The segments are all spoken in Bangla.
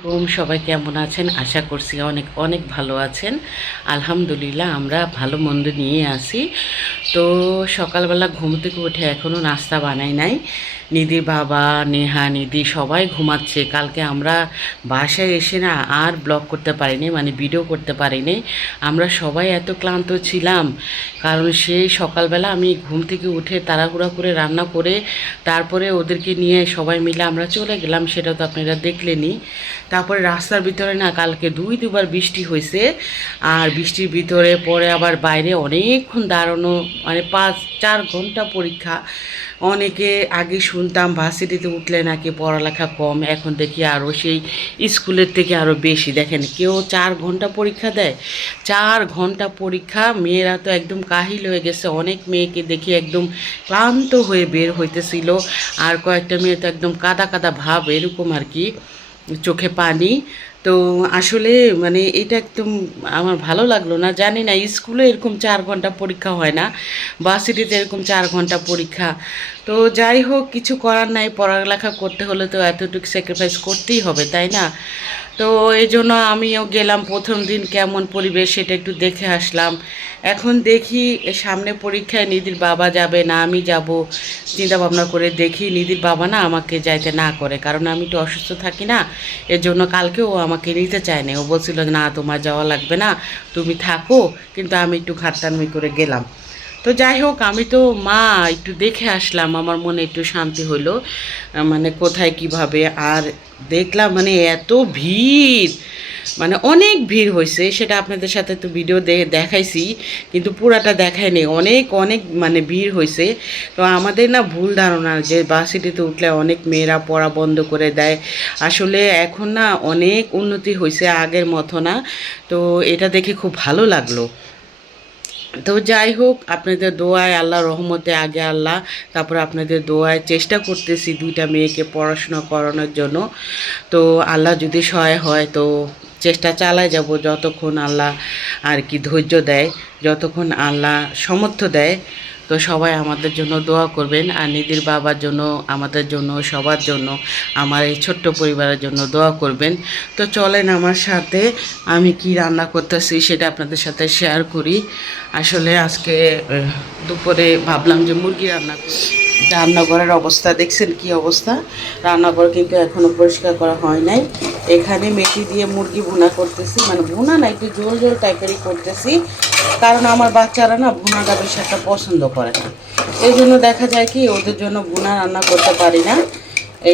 সবাই কেমন আছেন? আশা করছি অনেক অনেক ভালো আছেন। আলহামদুলিল্লাহ আমরা ভালো মন্দ নিয়ে আসি। তো সকালবেলা ঘুম থেকে উঠে এখনও নাস্তা বানাই নাই। নিধির বাবা, নেহা, নিধি সবাই ঘুমাচ্ছে। কালকে আমরা বাসায় এসে না আর ব্লগ করতে পারিনি, মানে ভিডিও করতে পারিনি। আমরা সবাই এত ক্লান্ত ছিলাম, কারণ সেই সকালবেলা আমি ঘুম থেকে উঠে তাড়াহুড়া করে রান্না করে তারপরে ওদেরকে নিয়ে সবাই মিলে আমরা চলে গেলাম, সেটা তো আপনারা দেখলেনই। তারপরে রাস্তার ভিতরে না কালকে দুবার বৃষ্টি হয়েছে, আর বৃষ্টির ভিতরে পরে আবার বাইরে অনেকক্ষণ দাঁড়ানো, মানে 5-4 ঘন্টা পরীক্ষা। অনেকে আগে শুনতাম ভার্সিটিতে উঠলে নাকি পড়ালেখা কম, এখন দেখি আরও সেই স্কুলের থেকে আরও বেশি। দেখেন কেউ 4 ঘন্টা পরীক্ষা দেয়, 4 ঘন্টা পরীক্ষা। মেয়েরা তো একদম কাহিল হয়ে গেছে, অনেক মেয়েকে দেখি একদম ক্লান্ত হয়ে বের হইতেছিল, আর কয়েকটা মেয়ে তো একদম কাদা কাদা ভাব, এরকম আর কি, চোখে পানি। তো আসলে মানে এটা একদম আমার ভালো লাগলো না। জানি না স্কুলে এরকম 4 ঘন্টা পরীক্ষা হয় না, ভার্সিটিতে এরকম 4 ঘন্টা পরীক্ষা। তো যাই হোক, কিছু করার নাই, পড়ালেখা করতে হলে তো এতটুকু স্যাক্রিফাইস করতেই হবে, তাই না? তো এই জন্য আমিও গেলাম। প্রথম দিন কেমন পরিবেশ সেটা একটু দেখে আসলাম। এখন দেখি সামনে পরীক্ষায় নিধির বাবা যাবে না আমি যাব, চিন্তা ভাবনা করে দেখি। নিধির বাবা না আমাকে যাইতে না করে, কারণ আমি একটু অসুস্থ থাকি না, এর জন্য কালকেও ও আমাকে নিতে চায় না। ও বলছিল না তোমার যাওয়া লাগবে না, তুমি থাকো। কিন্তু আমি একটু খাট্টামি করে গেলাম। তো যাই হোক, আমি তো মা একটু দেখে আসলাম, আমার মনে একটু শান্তি হলো। মানে কোথায় কিভাবে, আর দেখলাম মানে এত ভিড়, মানে অনেক ভিড় হয়েছে। সেটা আপনাদের সাথে তো ভিডিও দেখাইছি, কিন্তু পুরাটা দেখায়নি। অনেক অনেক মানে ভিড় হয়েছে। তো আমাদের না ভুল ধারণা যে ভার্সিটিতে উঠলে অনেক মেয়েরা পড়া বন্ধ করে দেয়। আসলে এখন না অনেক উন্নতি হয়েছে, আগের মতো না। তো এটা দেখে খুব ভালো লাগলো। তো যাই হোক, আপনাদের দোয়ায়, আল্লাহ রহমতে আগে আল্লাহ, তারপর আপনাদের দোয়ায় চেষ্টা করতেছি 2টা মেয়েকে পড়াশোনা করানোর জন্য। তো আল্লাহ যদি সহায় হয় তো চেষ্টা চালায় যাব, যতক্ষণ আল্লাহ আর কি ধৈর্য দেয়, যতক্ষণ আল্লাহ সামর্থ্য দেয়। তো সবাই আমাদের জন্য দোয়া করবেন, আর নিধির বাবার জন্য, আমাদের জন্য, সবার জন্য, আমার এই ছোট্ট পরিবারের জন্য দোয়া করবেন। তো চলেন আমার সাথে আমি কি রান্না করতেছি সেটা আপনাদের সাথে শেয়ার করি। আসলে আজকে দুপুরে ভাবলাম যে মুরগি রান্না করি। রান্নাঘরের অবস্থা দেখছেন কি অবস্থা? রান্নাঘর কিন্তু এখনও পরিষ্কার করা হয় নাই। এখানে মেথি দিয়ে মুরগি ভুনা করতেছি, মানে ভুনা না, একটু ঝোল ঝোল টাইপেরই করতেছি, কারণ আমার বাচ্চারা না ভুনাটা বেশি একটা পছন্দ করে না। এই জন্য দেখা যায় কি ওদের জন্য ভুনা রান্না করতে পারি না।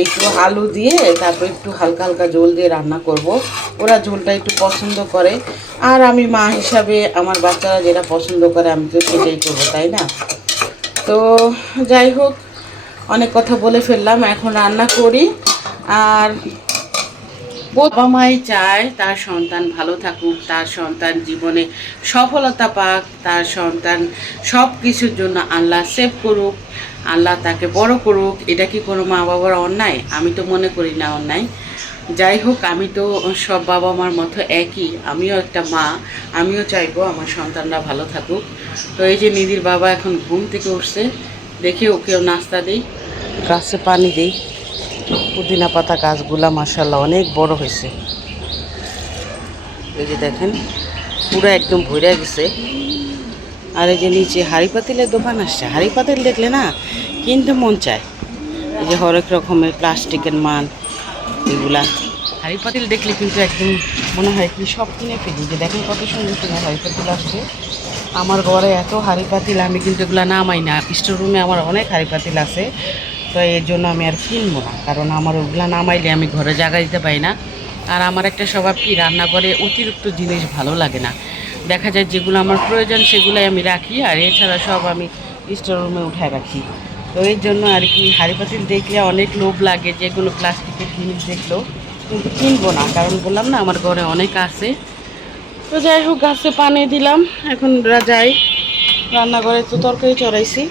একটু আলু দিয়ে তারপর একটু হালকা হালকা ঝোল দিয়ে রান্না করব, ওরা ঝোলটা একটু পছন্দ করে। আর আমি মা হিসাবে আমার বাচ্চারা যেটা পছন্দ করে আমি তো সেটাই করবো, তাই না? তো যাই হোক, অনেক কথা বলে ফেললাম, এখন রান্না করি। আর বাবা মাই চায় তার সন্তান ভালো থাকুক, তার সন্তান জীবনে সফলতা পাক, তার সন্তান সব কিছুর জন্য আল্লাহ সেভ করুক, আল্লাহ তাকে বড় করুক। এটা কি কোনো মা বাবার অন্যায়? আমি তো মনে করি না অন্যায়। যাই হোক, আমি তো সব বাবা মার মতো একই, আমিও একটা মা, আমিও চাইবো আমার সন্তানরা ভালো থাকুক। তো এই যে নিধির বাবা এখন ঘুম থেকে উঠছে, দেখি ওকেও নাস্তা দিই, গাছে পানি দিই। পুদিনা পাতা গাছগুলা মাশাআল্লাহ অনেক বড় হয়েছে। এই যে দেখেন পুরো একদম ভরে গেছে। আর এই যে নিচে হাঁড়ি পাতিলের দোকান আসছে, হাঁড়ি পাতিল দেখলে না কিনতে মন চায়। এই যে হরেক রকমের প্লাস্টিকের মাল, এগুলা হাঁড়ি পাতিল দেখলে কিন্তু একদম মনে হয় কি সব কিনে ফেলি। যে দেখেন কত সুন্দর সুন্দর হাঁড়ি পাতিল আসছে। আমার ঘরে এত হাঁড়ি পাতিল, আমি কিন্তু এগুলো নামাই না। স্টোর রুমে আমার অনেক হাঁড়ি পাতিল আছে, তো এর জন্য আমি আর কিনবো না, কারণ আমার ওগুলো নামাইলে আমি ঘরে জায়গা দিতে পারি না। আর আমার একটা স্বভাব কি, রান্নাঘরে অতিরিক্ত জিনিস ভালো লাগে না। দেখা যায় যেগুলো আমার প্রয়োজন সেগুলোই আমি রাখি, আর এছাড়া সব আমি স্টোর রুমে উঠায় রাখি। তো এর জন্য আর কি হাঁড়ি পাতিল দেখলে অনেক লোভ লাগে, যেগুলো প্লাস্টিকের জিনিস দেখলেও, কিন্তু কিনবো না, কারণ বললাম না আমার ঘরে অনেক আছে। তো যাই হোক, গাছে পানি দিলাম, এখন যাই রান্নাঘরে। তো তরকারি চড়াইছি।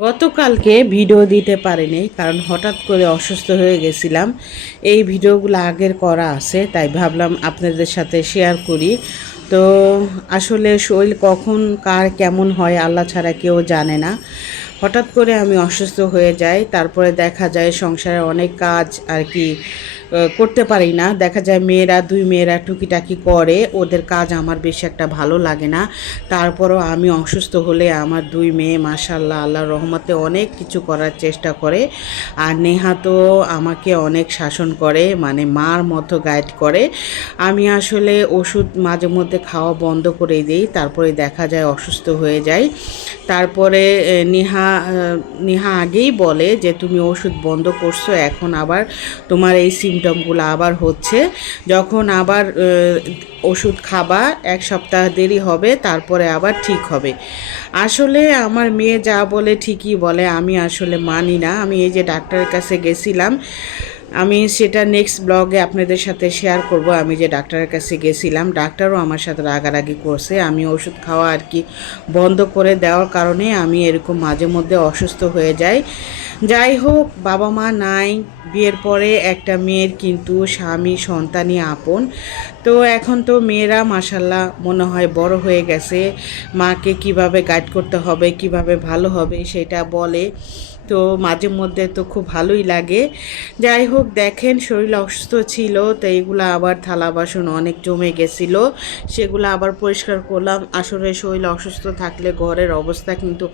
গতকালকে ভিডিও দিতে পারিনি, কারণ হঠাৎ করে অসুস্থ হয়ে গেছিলাম। এই ভিডিওগুলো আগের করা আছে, তাই ভাবলাম আপনাদের সাথে শেয়ার করি। তো আসলে শরীর কখন কার কেমন হয় আল্লাহ ছাড়া কেউ জানে না। হঠাৎ করে আমি অসুস্থ হয়ে যাই, তারপরে দেখা যায় সংসারে অনেক কাজ আর কি করতে পারি না। দেখা যায় মেয়েরা দুই মেয়েরা টুকিটাকি করে, ওদের কাজ আমার বেশি একটা ভালো লাগে না। তারপরও আমি অসুস্থ হলে আমার দুই মেয়ে মাশাআল্লাহ আল্লাহর রহমতে অনেক কিছু করার চেষ্টা করে। আর নেহা তো আমাকে অনেক শাসন করে, মানে মার মতো গাইড করে। আমি আসলে ওষুধ মাঝে মধ্যে খাওয়া বন্ধ করে দিই, তারপরে দেখা যায় অসুস্থ হয়ে যাই। তারপরে নেহা আগেই বলে যে তুমি ওষুধ বন্ধ করছো, এখন আবার তোমার এই সিমটমগুলো আবার হচ্ছে। যখন আবার ওষুধ খাবা, এক সপ্তাহ দেরি হবে, তারপরে আবার ঠিক হবে। আসলে আমার মেয়ে যা বলে ঠিকই বলে, আমি আসলে মানি না। আমি এই যে ডাক্তারের কাছে গেছিলাম, আমি সেটা নেক্সট ব্লগে আপনাদের সাথে শেয়ার করব। আমি যে ডাক্তারের কাছে গেছিলাম, ডাক্তারও আমার সাথে রাগারাগি করছে। আমি ওষুধ খাওয়া আর কি বন্ধ করে দেওয়ার কারণে আমি এরকম মাঝে মধ্যে অসুস্থ হয়ে যাই। যাই হোক, বাবা মা নাই, বিয়ের পরে একটা মেয়ের কিন্তু স্বামী সন্তানই আপন। তো এখন তো মেয়েরা মাশাল্লাহ মনে হয় বড় হয়ে গেছে, মাকে কিভাবে গাইড করতে হবে, কিভাবে ভালো হবে সেটা বলে। তো মাঝে মধ্যে তো খুব ভালোই লাগে। যাই হোক, দেখেন শরীর অসুস্থ ছিল, তো এইগুলো আবার থালা বাসন অনেক জমে গেছিলো, সেগুলো আবার পরিষ্কার করলাম। আসলে শরীর অসুস্থ থাকলে ঘরের অবস্থা কিন্তু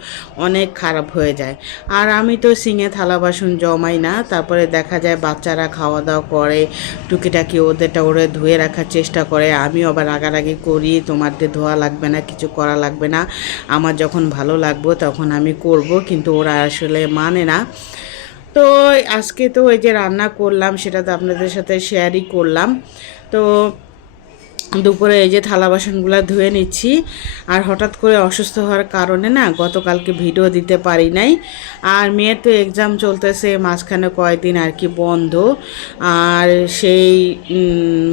অনেক খারাপ হয়ে যায়। আর আমি তো সিঙে থালা বাসন জমাই না, তারপরে দেখা যায় বাচ্চারা খাওয়া দাওয়া করে, টুকিটাকি ওদেরটা ওরা ধুয়ে রাখার চেষ্টা করে। আমিও আবার রাগারাগি করি, তোমাদের ধোয়া লাগবে না, কিছু করা লাগবে না, আমার যখন ভালো লাগবে তখন আমি করব, কিন্তু ওরা আসলে মানে না। তো আজকে তো ওই যে রান্না করলাম সেটা তো আপনাদের সাথে শেয়ারই করলাম। তো দুপুরে এই যে থালা বাসনগুলো ধুয়ে নিচ্ছি। আর হঠাৎ করে অসুস্থ হওয়ার কারণে না গতকালকে ভিডিও দিতে পারি নাই। আর মেয়ের তো এক্সাম চলতেছে, মাঝখানে কয়েকদিন আর কি বন্ধ। আর সেই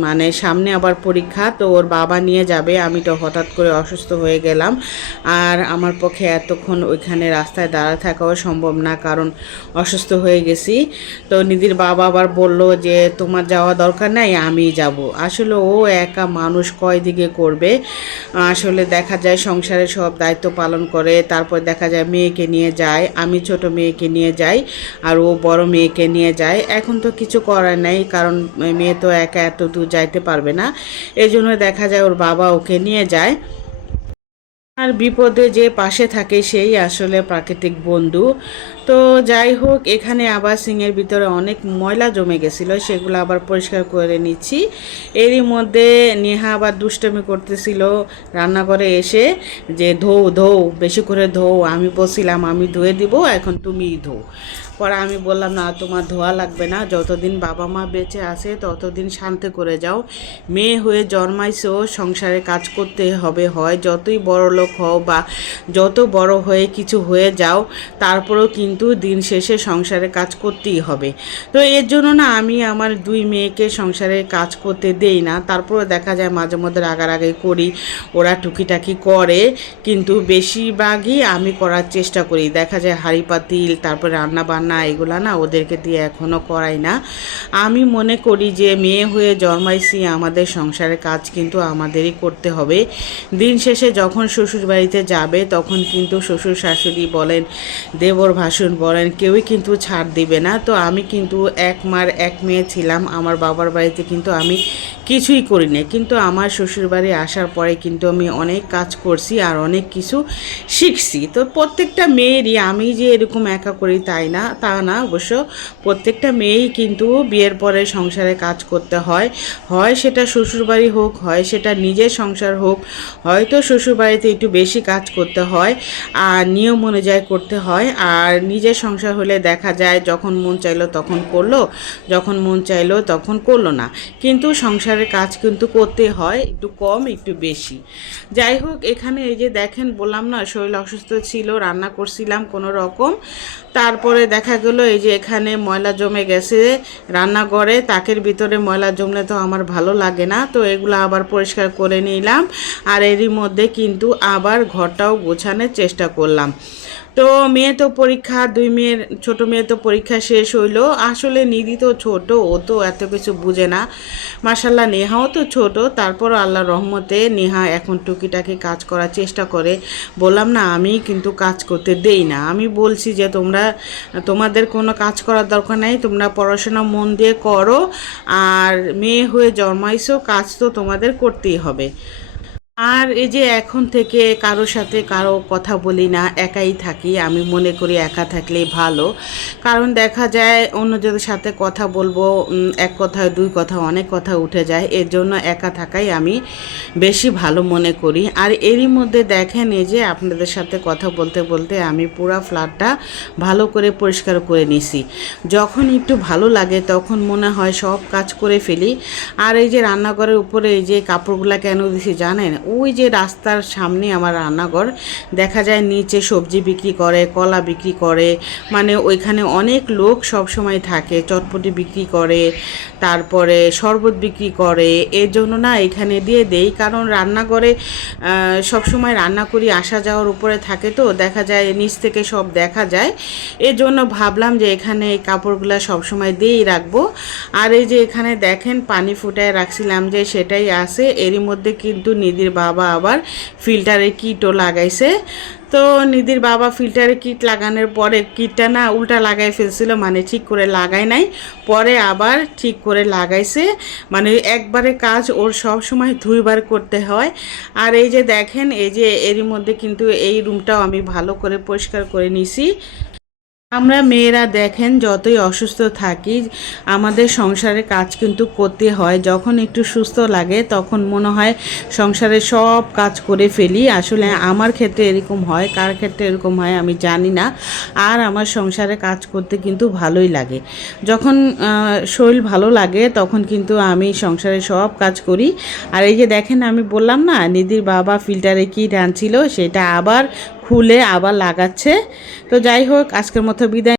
মানে সামনে আবার পরীক্ষা, তো ওর বাবা নিয়ে যাবে। আমি তো হঠাৎ করে অসুস্থ হয়ে গেলাম, আর আমার পক্ষে এতক্ষণ ওইখানে রাস্তায় দাঁড়া থাকাও সম্ভব না, কারণ অসুস্থ হয়ে গেছি। তো নিধির বাবা আবার বলল যে তোমার যাওয়া দরকার নাই, আমি যাব। আসলে ও একা মানুষ কয় দিকে করবে। আসলে দেখা যায় সংসারে সব দায়িত্ব পালন করে, তারপর দেখা যায় মেয়েকে নিয়ে যায়, আমি ছোট মেয়েকে নিয়ে যাই, আর ও বড় মেয়েকে নিয়ে যায়। এখন তো কিছু করার নাই, কারণ মেয়ে তো একা এত দূর যাইতে পারবে না, এই জন্য দেখা যায় ওর বাবা ওকে নিয়ে যায়। আর বিপদে যে পাশে থাকে সেই আসলে প্রাকৃতিক বন্ধু। তো যাই হোক, এখানে আবার সিংয়ের ভিতরে অনেক ময়লা জমে গেছিলো, সেগুলো আবার পরিষ্কার করে নিচ্ছি। এরই মধ্যে নেহা আবার দুষ্টমি করতেছিল রান্নাঘরে এসে, যে ধৌ ধৌ বেশি করে ধৌ। আমি বলছিলাম আমি ধুয়ে দিব, এখন তুমিই ধৌ। পরে আমি বললাম না, তোমার ধোয়া লাগবে না, যতদিন বাবা মা বেঁচে আছে ততদিন শান্তি করে যাও। মেয়ে হয়ে জন্মাইছো, সংসারে কাজ করতে হবে, হয় যতই বড় লোক হও বা যত বড় হয়ে কিছু হয়ে যাও, তারপরেও কিন্তু দিন শেষে সংসারে কাজ করতেই হবে। তো এর জন্য না আমি আমার দুই মেয়েকে সংসারে কাজ করতে দেই না। তারপরে দেখা যায় মাঝে মধ্যে রাগারাগি করি, ওরা টুকিটাকি করে, কিন্তু বেশিরভাগই আমি করার চেষ্টা করি। দেখা যায় হাঁড়ি পাতিল, তারপরে রান্না বান্না এগুলা না ওদেরকে দিয়ে এখনও করাই না। আমি মনে করি যে মেয়ে হয়ে জন্মাইছি, আমাদের সংসারের কাজ কিন্তু আমাদেরই করতে হবে। দিন শেষে যখন শ্বশুর বাড়িতে যাবে তখন কিন্তু শ্বশুর শাশুড়ি বলেন, দেবর ভাসুর বলেন, কেউই কিন্তু ছাড় দিবে না। তো আমি কিন্তু এক মার এক মেয়ে ছিলাম, আমার বাবার বাড়িতে কিন্তু আমি কিছুই করি না, কিন্তু আমার শ্বশুরবাড়ি আসার পরে কিন্তু আমি অনেক কাজ করছি আর অনেক কিছু শিখছি। তো প্রত্যেকটা মেয়েরই, আমি যে এরকম একা করি তাই না, তা না অবশ্য, প্রত্যেকটা মেয়েই কিন্তু বিয়ের পরে সংসারে কাজ করতে হয়। হয় সেটা শ্বশুরবাড়ি হোক, হয় সেটা নিজের সংসার হোক, হয়তো শ্বশুরবাড়িতে একটু বেশি কাজ করতে হয় আর নিয়ম অনুযায়ী করতে হয়। আর নিজের সংসার হলে দেখা যায় যখন মন চাইলো তখন করলো, যখন মন চাইলো তখন করলো না, কিন্তু সংসারের কাজ কিন্তু করতে হয়, একটু কম একটু বেশি। যাই হোক, এখানে এই যে দেখেন, বললাম না শরীর অসুস্থ ছিল, রান্না করছিলাম কোনো রকম। তারপরে দেখা গেল এই যে এখানে ময়লা জমে গেছে রান্নাঘরে, তাকের ভিতরে ময়লা জমলে তো আমার ভালো লাগে না। তো এগুলো আবার পরিষ্কার করে নিলাম, আর এরই মধ্যে কিন্তু আবার ঘরটাও গোছানোর চেষ্টা করলাম। তো মেয়ে তো পরীক্ষা, দুই মেয়ের, ছোট মেয়ে তো পরীক্ষা শেষ হইলো। আসলে নিধি তো ছোট, ও তো এত কিছু বুঝে না। মাশাল্লাহ নেহাও তো ছোট, তারপর আল্লাহর রহমতে নেহা এখন টুকিটাকি কাজ করার চেষ্টা করে। বললাম না, আমি কিন্তু কাজ করতে দেই না। আমি বলছি যে তোমাদের কোনো কাজ করার দরকার নাই, তোমরা পড়াশোনা মন দিয়ে করো, আর মেয়ে হয়ে জন্মাইছো, কাজ তো তোমাদের করতেই হবে। আর এই যে এখন থেকে কারোর সাথে কারো কথা বলি না, একাই থাকি। আমি মনে করি একা থাকলেই ভালো, কারণ দেখা যায় অন্যদের সাথে কথা বলবো, এক কথায় দুই কথা অনেক কথা উঠে যায়। এর জন্য একা থাকাই আমি বেশি ভালো মনে করি। আর এরই মধ্যে দেখেন, এই যে আপনাদের সাথে কথা বলতে বলতে আমি পুরো ফ্ল্যাটটা ভালো করে পরিষ্কার করে নিছি। যখন একটু ভালো লাগে তখন মনে হয় সব কাজ করে ফেলি। আর এই যে রান্নাঘরের উপরে এই যে কাপড়গুলো কেন দিছি জানেন? ওই যে রাস্তার সামনে আমার রান্নাঘর, দেখা যায় নিচে সবজি বিক্রি করে, কলা বিক্রি করে, মানে ওইখানে অনেক লোক সব সময় থাকে, চটপটি বিক্রি করে, তারপরে শরবত বিক্রি করে। এর জন্য না এখানে দিয়ে দেই, কারণ রান্নাঘরে সব সময় রান্না করি, আসা যাওয়ার উপরে থাকে, তো দেখা যায় নিচ থেকে সব দেখা যায়। এর জন্য ভাবলাম যে এখানে এই কাপড়গুলো সবসময় দিয়েই রাখবো। আর এই যে এখানে দেখেন পানি ফুটায় রাখছিলাম যে সেটাই আছে। এরই মধ্যে কিন্তু নিধির বাবা আবার ফিল্টারে কিটও লাগাইছে। তো নিধির বাবা ফিল্টারে কিট লাগানোর পরে কিটটা না উল্টা লাগাই ফেলছিল, মানে ঠিক করে লাগায় নাই, পরে আবার ঠিক করে লাগাইছে। মানে একবারে কাজ ওর সব সময় দুইবার করতে হয়। আর এই যে দেখেন, এই যে এরই মধ্যে কিন্তু এই রুমটাও আমি ভালো করে পরিষ্কার করে নিছি। আমরা মেয়েরা দেখেন যতই অসুস্থ থাকি, আমাদের সংসারের কাজ কিন্তু করতে হয়। যখন একটু সুস্থ লাগে তখন মনে হয় সংসারের সব কাজ করে ফেলি। আসলে আমার ক্ষেত্রে এরকম হয়, কার ক্ষেত্রে এরকম হয় আমি জানি না। আর আমার সংসারে কাজ করতে কিন্তু ভালোই লাগে। যখন শরীর ভালো লাগে তখন কিন্তু আমি সংসারে সব কাজ করি। আর এই যে দেখেন, আমি বললাম না নিধির বাবা ফিল্টারে কি টানছিল, সেটা আবার খুলে আবার লাগাচ্ছে। তো যাই হোক, আজকের মতো বিদায়।